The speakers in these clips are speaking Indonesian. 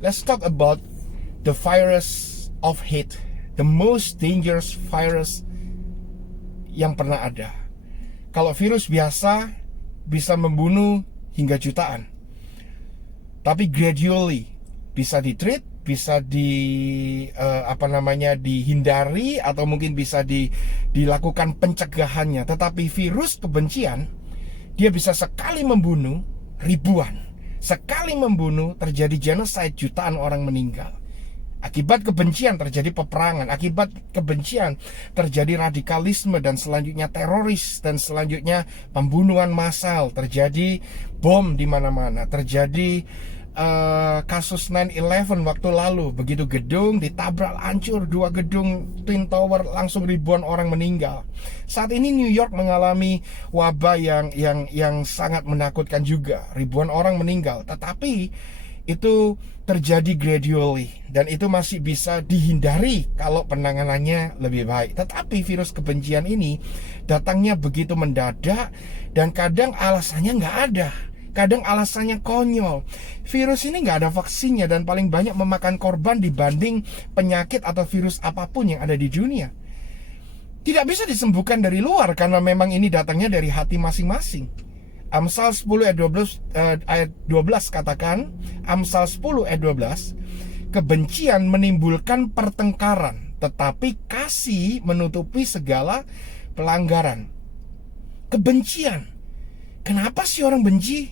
Let's talk about the virus of hate, the most dangerous virus yang pernah ada. Kalau virus biasa bisa membunuh hingga jutaan, tapi gradually bisa di-treat, bisa dihindari, atau mungkin bisa dilakukan pencegahannya. Tetapi virus kebencian, dia bisa sekali membunuh ribuan, sekali membunuh terjadi genocide, jutaan orang meninggal. Akibat kebencian terjadi peperangan, akibat kebencian terjadi radikalisme, dan selanjutnya teroris, dan selanjutnya pembunuhan massal, terjadi bom di mana-mana, terjadi kasus 9/11 waktu lalu. Begitu gedung ditabrak hancur, 2 gedung Twin Tower, langsung ribuan orang meninggal. Saat ini New York mengalami wabah yang sangat menakutkan juga, ribuan orang meninggal. Tetapi itu terjadi gradually, dan itu masih bisa dihindari kalau penanganannya lebih baik. Tetapi virus kebencian ini datangnya begitu mendadak, dan kadang alasannya nggak ada, kadang alasannya konyol. Virus ini nggak ada vaksinnya, dan paling banyak memakan korban dibanding penyakit atau virus apapun yang ada di dunia. Tidak bisa disembuhkan dari luar, karena memang ini datangnya dari hati masing-masing. Amsal 10 ayat 12 katakan, Amsal 10 ayat 12, kebencian menimbulkan pertengkaran, tetapi kasih menutupi segala pelanggaran. Kebencian. Kenapa sih orang benci?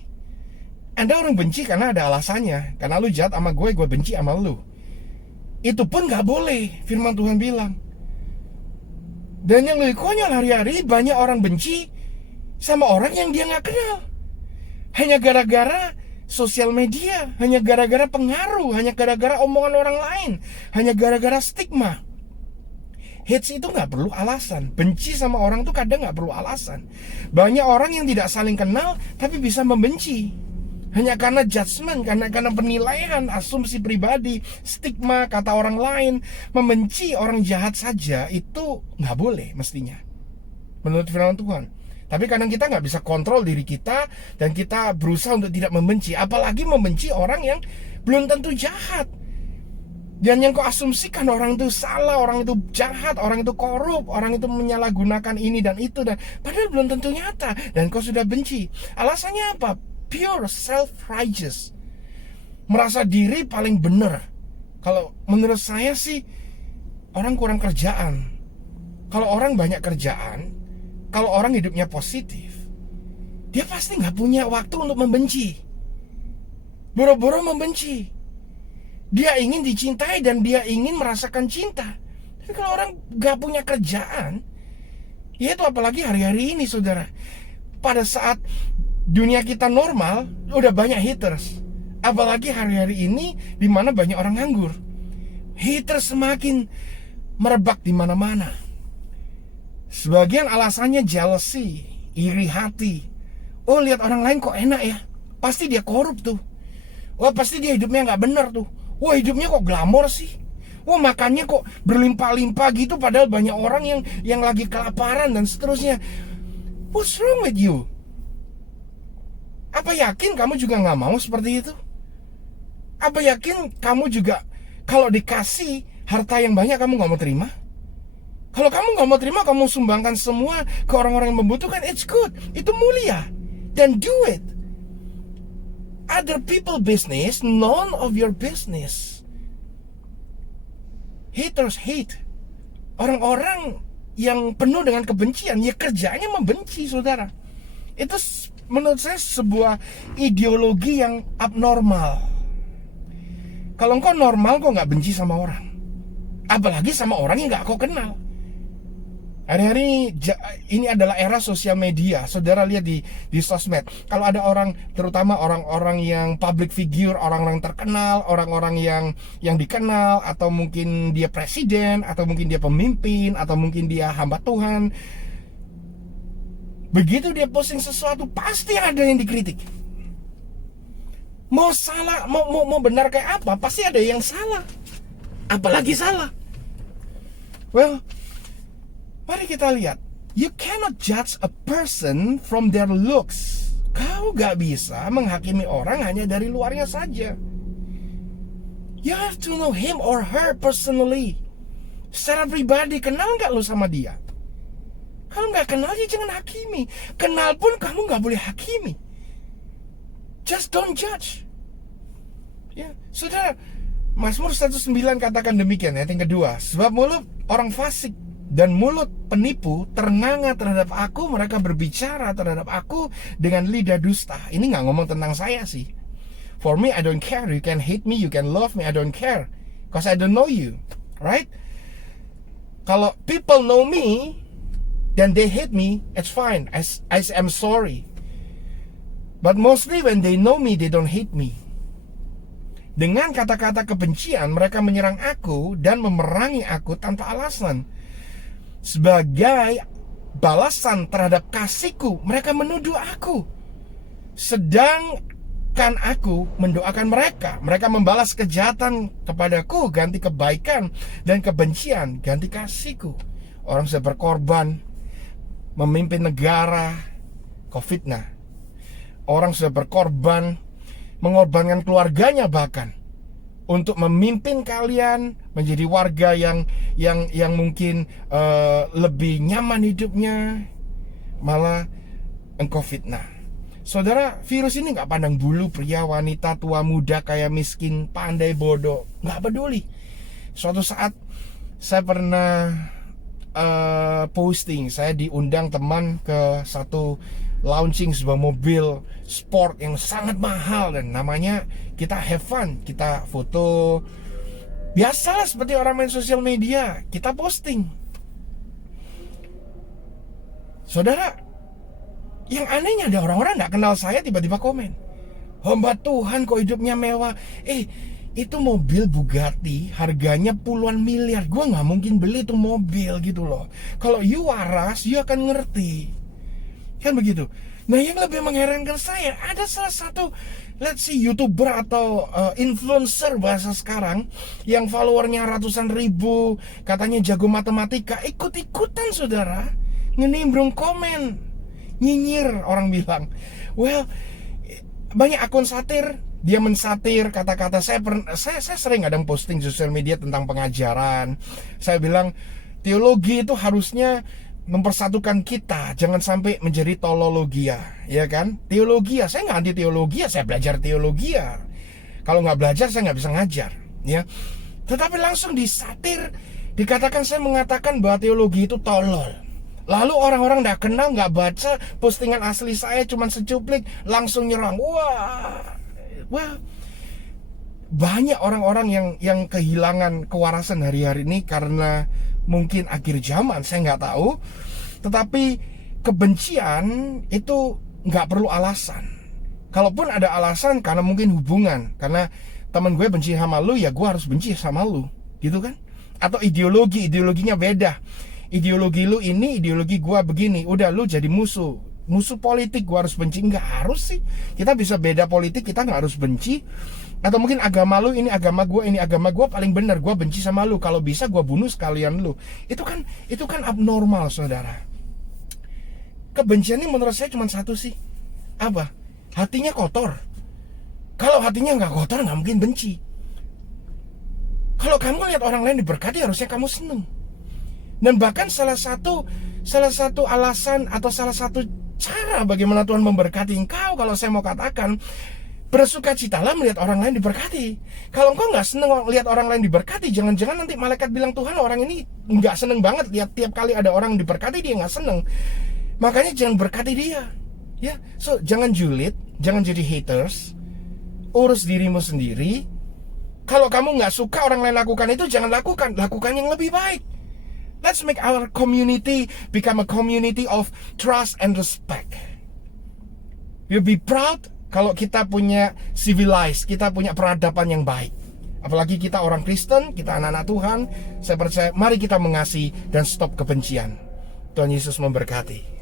Anda orang benci karena ada alasannya. Karena lu jahat sama gue benci sama lu. Itu pun gak boleh, firman Tuhan bilang. Dan yang lebih konyol, hari-hari banyak orang benci sama orang yang dia gak kenal, hanya gara-gara sosial media, hanya gara-gara pengaruh, hanya gara-gara omongan orang lain, hanya gara-gara stigma. Hate itu gak perlu alasan. Benci sama orang tuh kadang gak perlu alasan. Banyak orang yang tidak saling kenal tapi bisa membenci hanya karena judgement, karena penilaian, asumsi pribadi, stigma, kata orang lain. Membenci orang jahat saja itu gak boleh mestinya, menurut firman Tuhan. Tapi kadang kita nggak bisa kontrol diri kita, dan kita berusaha untuk tidak membenci. Apalagi membenci orang yang belum tentu jahat, dan yang kau asumsikan orang itu salah, orang itu jahat, orang itu korup, orang itu menyalahgunakan ini dan itu, dan padahal belum tentu nyata, dan kau sudah benci. Alasannya apa? Pure self-righteous, merasa diri paling benar. Kalau menurut saya sih, orang kurang kerjaan. Kalau orang banyak kerjaan, kalau orang hidupnya positif, dia pasti gak punya waktu untuk membenci. Boro-boro membenci. Dia ingin dicintai dan dia ingin merasakan cinta. Tapi kalau orang gak punya kerjaan, ya itu apalagi hari-hari ini, saudara. Pada saat dunia kita normal, udah banyak haters. Apalagi hari-hari ini di mana banyak orang nganggur. Haters semakin merebak di mana-mana. Sebagian alasannya jealousy, iri hati. Oh, lihat orang lain kok enak ya, pasti dia korup tuh. Wah, pasti dia hidupnya gak bener tuh. Wah, hidupnya kok glamor sih. Wah, makannya kok berlimpah-limpah gitu, padahal banyak orang yang lagi kelaparan dan seterusnya. What's wrong with you? Apa yakin kamu juga gak mau seperti itu? Apa yakin kamu juga kalau dikasih harta yang banyak kamu gak mau terima? Kalau kamu gak mau terima, kamu sumbangkan semua ke orang-orang yang membutuhkan, it's good, itu mulia, then do it. Other people business, none of your business. Haters hate. Orang-orang yang penuh dengan kebencian, ya kerjanya membenci, saudara. Itu menurut saya sebuah ideologi yang abnormal. Kalau engkau normal, kau gak benci sama orang, apalagi sama orang yang gak kau kenal. Hari-hari ini adalah era sosial media. Saudara lihat di sosmed, kalau ada orang, terutama orang-orang yang public figure, orang-orang terkenal, orang-orang yang dikenal, atau mungkin dia presiden, atau mungkin dia pemimpin, atau mungkin dia hamba Tuhan. Begitu dia posting sesuatu, pasti ada yang dikritik. Mau salah, mau benar kayak apa, pasti ada yang salah. Apalagi salah. Well, mari kita lihat. You cannot judge a person from their looks. Kau gak bisa menghakimi orang hanya dari luarnya saja. You have to know him or her personally. Secara pribadi, kenal nggak lo sama dia? Kalau nggak kenal ya jangan hakimi. Kenal pun kamu nggak boleh hakimi. Just don't judge. Ya, saudara, Mazmur 109 katakan demikian, ayat yang kedua. Sebab mulut orang fasik dan mulut penipu ternganga terhadap aku, mereka berbicara terhadap aku dengan lidah dusta. Ini nggak ngomong tentang saya sih. For me, I don't care. You can hate me, you can love me, I don't care. Because I don't know you, right? Kalau people know me, then they hate me, it's fine. I am sorry. But mostly when they know me, they don't hate me. Dengan kata-kata kebencian, mereka menyerang aku dan memerangi aku tanpa alasan. Sebagai balasan terhadap kasihku, mereka menuduh aku. Sedangkan aku mendoakan mereka. Mereka membalas kejahatan kepadaku, ganti kebaikan, dan kebencian, ganti kasihku. Orang sudah berkorban, memimpin negara, kau fitnah. Orang sudah berkorban, mengorbankan keluarganya bahkan untuk memimpin kalian menjadi warga yang mungkin lebih nyaman hidupnya, malah engkau fitnah. Saudara, virus ini nggak pandang bulu pria, wanita, tua, muda, kaya, miskin, pandai, bodoh, nggak peduli. Suatu saat saya pernah posting, saya diundang teman ke satu launching sebuah mobil sport yang sangat mahal, dan namanya kita have fun, kita foto biasalah seperti orang main sosial media, kita posting. Saudara, yang anehnya ada orang-orang gak kenal saya tiba-tiba komen, hamba Tuhan kok hidupnya mewah. Itu mobil Bugatti harganya puluhan miliar, gue gak mungkin beli itu mobil gitu loh. Kalau you waras, you akan ngerti. Kan begitu. Nah, yang lebih mengherankan saya, ada salah satu, let's say, YouTuber atau influencer bahasa sekarang yang followernya ratusan ribu, katanya jago matematika, ikut-ikutan saudara, ngenimbrung komen, nyinyir orang bilang. Well, banyak akun satir, dia mensatir kata-kata saya sering kadang posting di sosial media tentang pengajaran. Saya bilang teologi itu harusnya mempersatukan kita, jangan sampai menjadi tolologia, ya kan? Teologia, saya nggak anti teologia, saya belajar teologia. Kalau nggak belajar, saya nggak bisa ngajar, ya. Tetapi langsung disatir, dikatakan saya mengatakan bahwa teologi itu tolol. Lalu orang-orang nggak kenal, nggak baca postingan asli saya, cuma secuplik, langsung nyerang. Wah, banyak orang-orang yang kehilangan kewarasan hari-hari ini karena mungkin akhir zaman, saya nggak tahu. Tetapi kebencian itu nggak perlu alasan. Kalaupun ada alasan karena mungkin hubungan, karena teman gue benci sama lu, ya gue harus benci sama lu, gitu kan? Atau ideologinya beda. Ideologi lu ini, ideologi gue begini, udah lu jadi musuh politik, gue harus benci. Nggak harus sih. Kita bisa beda politik, kita nggak harus benci. Atau mungkin agama lu ini agama gue, ini agama gue paling benar, gue benci sama lu, kalau bisa gue bunuh sekalian lu. Itu kan abnormal saudara. Kebencian ini menurut saya cuma satu sih. Apa? Hatinya kotor. Kalau hatinya nggak kotor, nggak mungkin benci. Kalau kamu lihat orang lain diberkati, harusnya kamu seneng. Dan bahkan salah satu alasan atau salah satu cara bagaimana Tuhan memberkati engkau, kalau saya mau katakan, bersukacitalah melihat orang lain diberkati. Kalau engkau nggak seneng lihat orang lain diberkati, jangan-jangan nanti malaikat bilang, Tuhan, orang ini nggak seneng banget lihat tiap kali ada orang diberkati dia nggak seneng. Makanya jangan berkati dia, ya. So jangan julid, jangan jadi haters, urus dirimu sendiri. Kalau kamu nggak suka orang lain lakukan itu, jangan lakukan yang lebih baik. Let's make our community become a community of trust and respect. We'll be proud kalau kita punya civilized, kita punya peradaban yang baik. Apalagi kita orang Kristen, kita anak-anak Tuhan. Saya percaya, mari kita mengasihi dan stop kebencian. Tuhan Yesus memberkati.